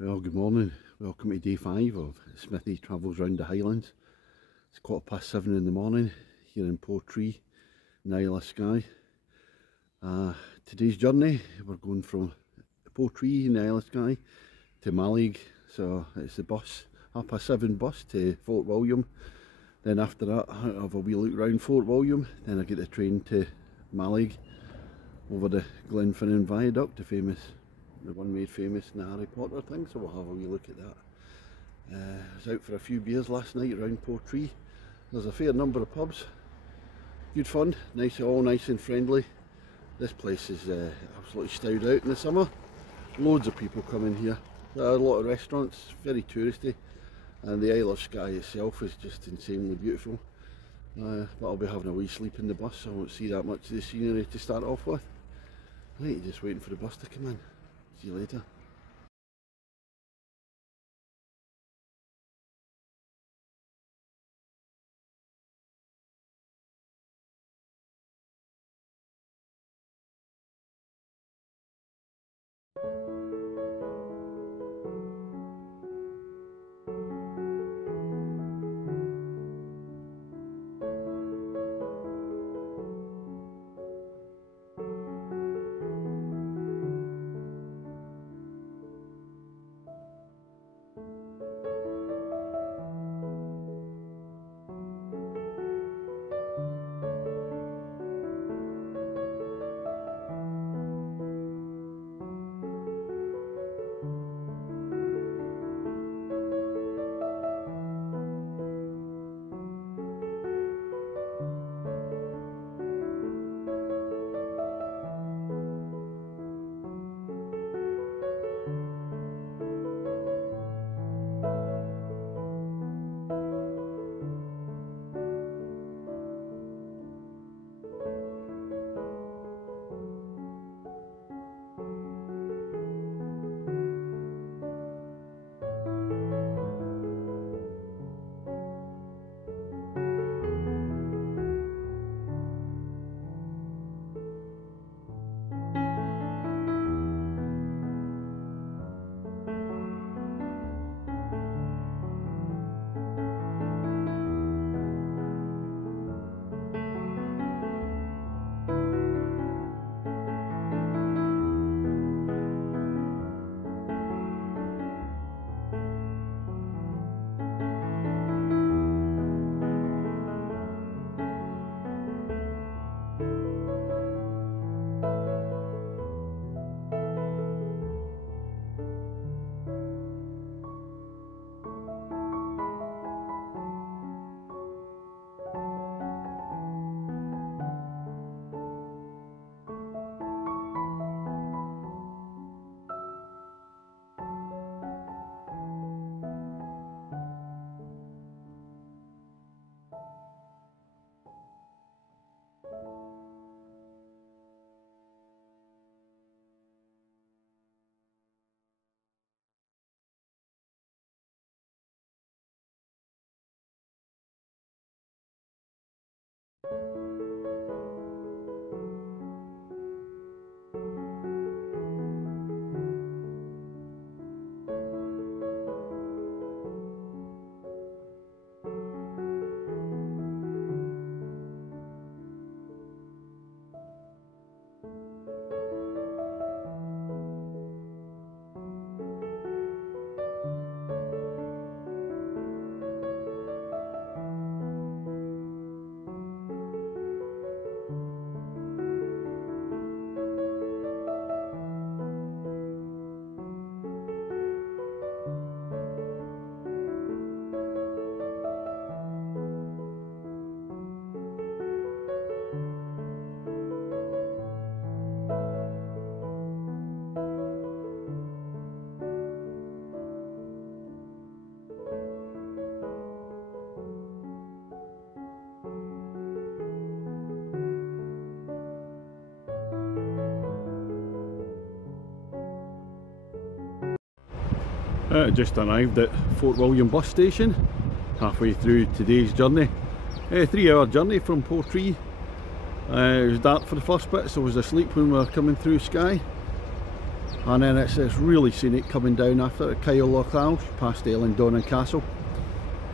Well, good morning. Welcome to day 5 of Smithy Travels Round the Highlands. It's 7:15 in the morning here in Portree, in the Isle of Skye. Today's journey, we're going from Portree in the Isle of Skye to Mallaig. So it's the bus, 7:30 bus to Fort William. Then after that, I have a wee look round Fort William. Then I get the train to Mallaig over the Glenfinnan Viaduct, the one made famous in the Harry Potter thing, so we'll have a wee look at that. I was out for a few beers last night around Portree. There's a fair number of pubs. Good fun, all nice and friendly. This place is absolutely stowed out in the summer. Loads of people come in here. There are a lot of restaurants, very touristy, and the Isle of Skye itself is just insanely beautiful. But I'll be having a wee sleep in the bus, so I won't see that much of the scenery to start off with. Right, just waiting for the bus to come in. See you later. Just arrived at Fort William bus station, halfway through today's journey. 3-hour journey from Portree. It was dark for the first bit, so I was asleep when we were coming through Skye. And then it's really scenic coming down after Kyle Lochal past Ellendon Castle.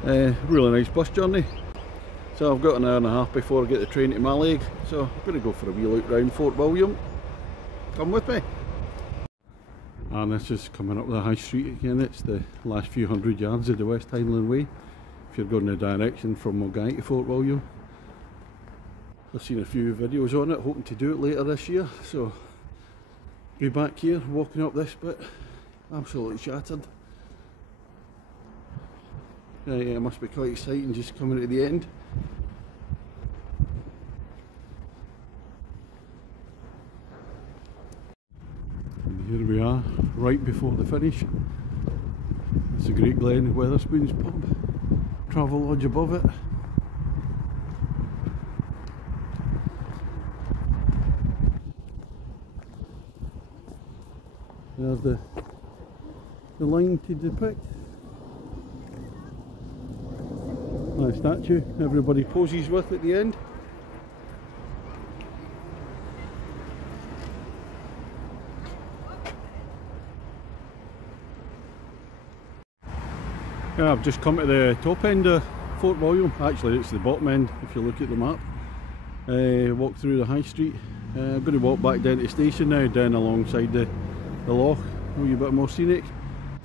Really nice bus journey. So I've got an hour and a half before I get the train to Mallaig, so I'm going to go for a wee look round Fort William. Come with me. And this is coming up the high street again. It's the last few hundred yards of the West Highland Way if you're going the direction from Mallaig to Fort William. I've seen a few videos on it, hoping to do it later this year, so be back here walking up this bit, absolutely shattered. Yeah, it must be quite exciting just coming to the end. And here we are, right before the finish. It's the Great Glen Wetherspoons pub, travel lodge above it. There's the line to depict. Nice statue everybody poses with at the end. Yeah, I've just come to the top end of Fort William. Actually it's the bottom end if you look at the map. Walk through the high street. I'm going to walk back down to the station now, down alongside the loch, a wee bit more scenic.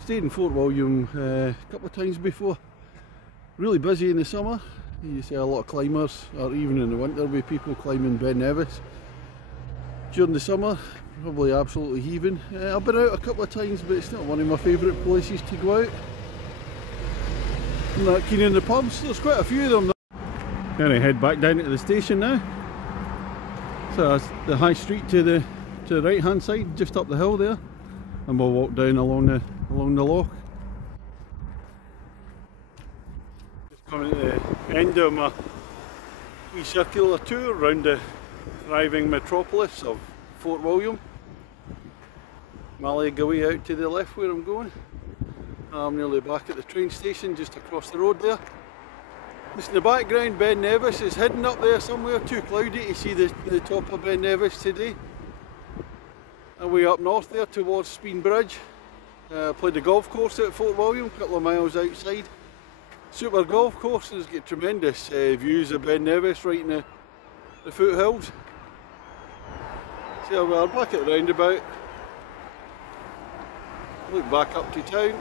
Stayed in Fort William a couple of times before. Really busy in the summer. You see a lot of climbers, or even in the winter with people climbing Ben Nevis. During the summer, probably absolutely heaving. I've been out a couple of times, but it's not one of my favourite places to go out. I'm not keen on the pubs, there's quite a few of them. Then I head back down to the station now. So that's the high street to the right hand side, just up the hill there, and we'll walk down along the loch. Just coming to the end of my wee circular tour around the thriving metropolis of Fort William. Mallaig away out to the left where I'm going. I'm nearly back at the train station just across the road there. Just in the background, Ben Nevis is hidden up there somewhere, too cloudy to see the top of Ben Nevis today. And way up north there towards Speen Bridge. Played the golf course at Fort William, a couple of miles outside. Super golf course, has got tremendous views of Ben Nevis right in the foothills. So we're back at the roundabout. Look back up to town.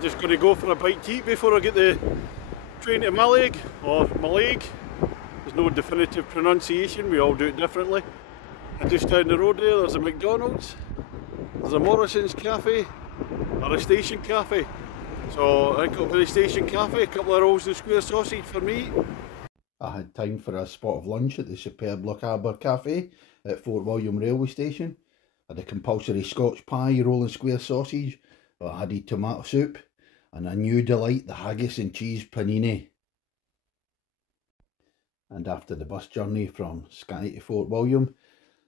Just going to go for a bite to eat before I get the train to Mallaig, or Mallaig. There's no definitive pronunciation, we all do it differently. And just down the road there's a McDonald's, there's a Morrison's Cafe, or a Station Cafe. So I think I'll be the Station Cafe, a couple of rolls of square sausage for me. I had time for a spot of lunch at the superb Loch Cafe at Fort William railway station. Had a compulsory Scotch pie, rolling square sausage, added tomato soup, and a new delight, the haggis and cheese panini. And after the bus journey from Skye to Fort William,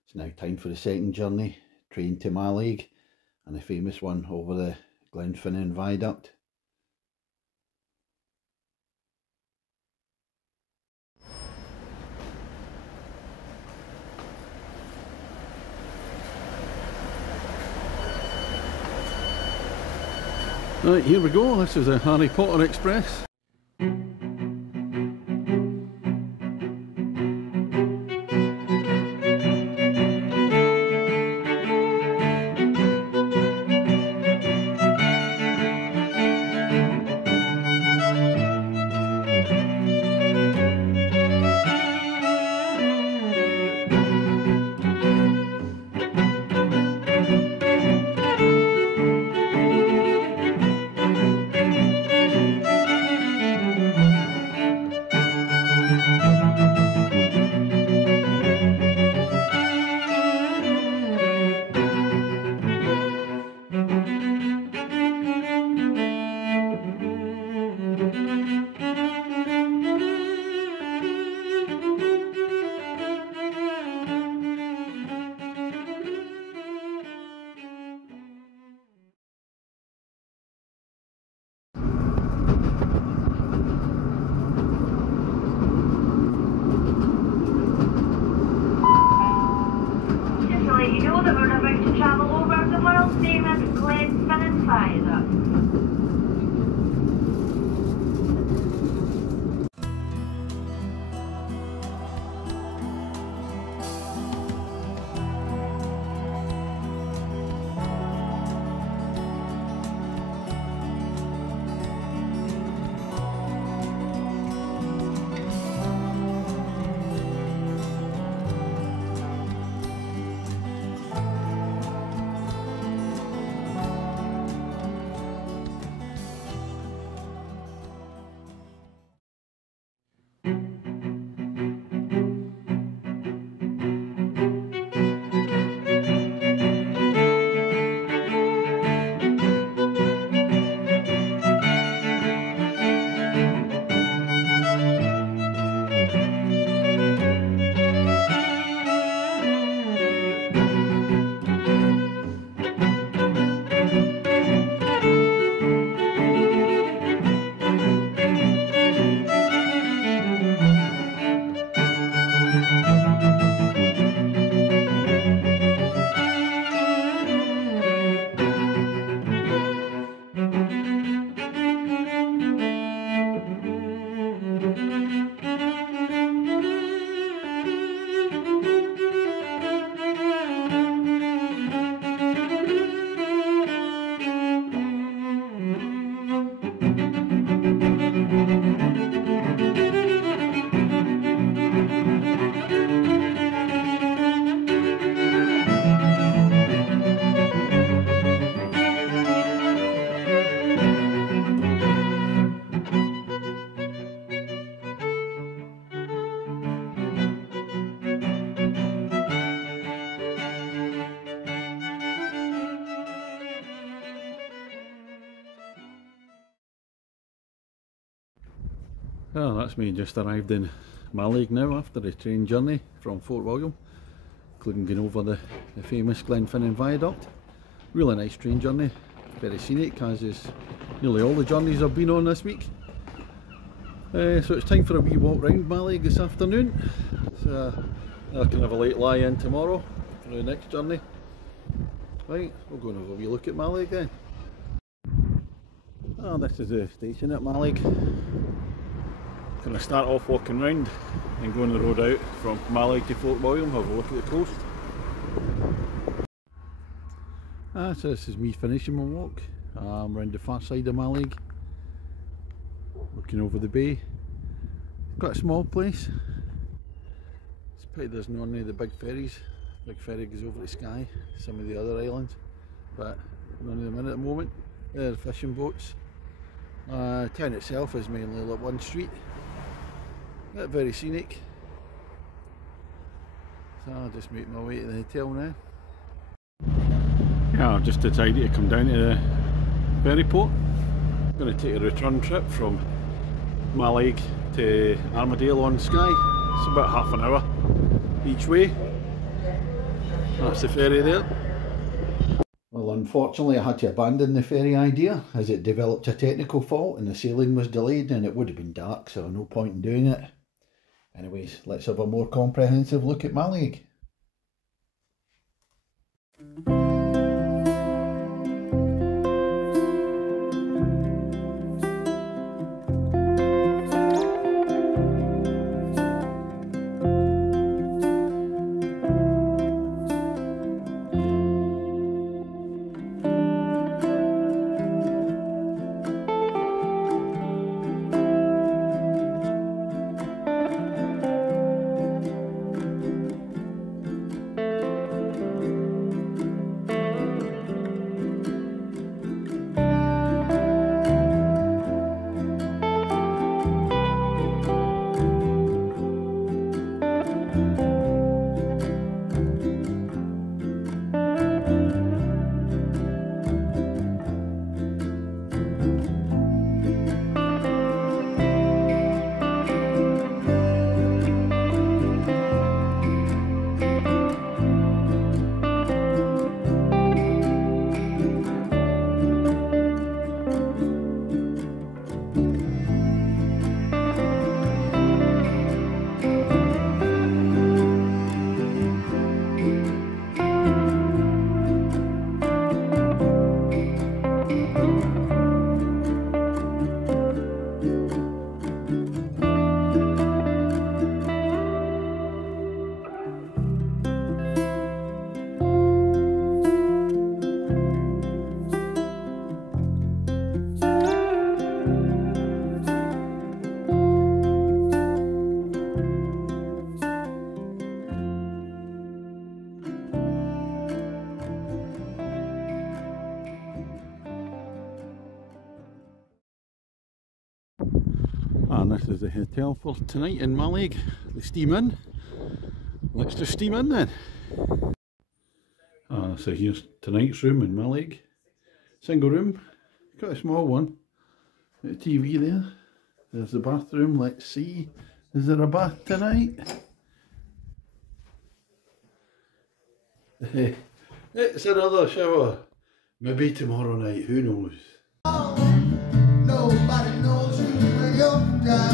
it's now time for the second journey, train to Mallaig, and the famous one over the Glenfinnan Viaduct. Right, here we go, this is the Harry Potter Express. You know that we're about to travel over the world famous Glenfinnan Viaduct. Well, that's me just arrived in Mallaig now after the train journey from Fort William, including going over the famous Glenfinnan Viaduct. Really nice train journey, very scenic, as is nearly all the journeys I've been on this week. So it's time for a wee walk round Mallaig this afternoon. So I can have a late lie in tomorrow for the next journey. Right, we'll go and have a wee look at Mallaig then. Oh, this is the station at Mallaig. Going to start off walking round and going the road out from Mallaig to Fort William, have a look at the coast. So this is me finishing my walk. I'm round the far side of Mallaig, looking over the bay. Quite a small place. It's a pity there's none of the big ferries. Big ferry goes over to Skye, some of the other islands, but none of them in at the moment. There are the fishing boats. The town itself is mainly like one street. Not very scenic. So I'll just make my way to the hotel now. Yeah, I've just decided to come down to the ferry port. I'm going to take a return trip from Mallaig to Armadale on Skye. It's about half an hour each way. That's the ferry there. Well, unfortunately I had to abandon the ferry idea as it developed a technical fault and the sailing was delayed and it would have been dark, so no point in doing it. Anyways, let's have a more comprehensive look at Mallaig. And this is the hotel for tonight in Mallaig. The Steam Inn. Let's just steam in then. So here's tonight's room in Mallaig. Single room, got a small one. Got a TV there. There's the bathroom. Let's see. Is there a bath tonight? It's another shower. Maybe tomorrow night, who knows? Nobody knows you when you're down.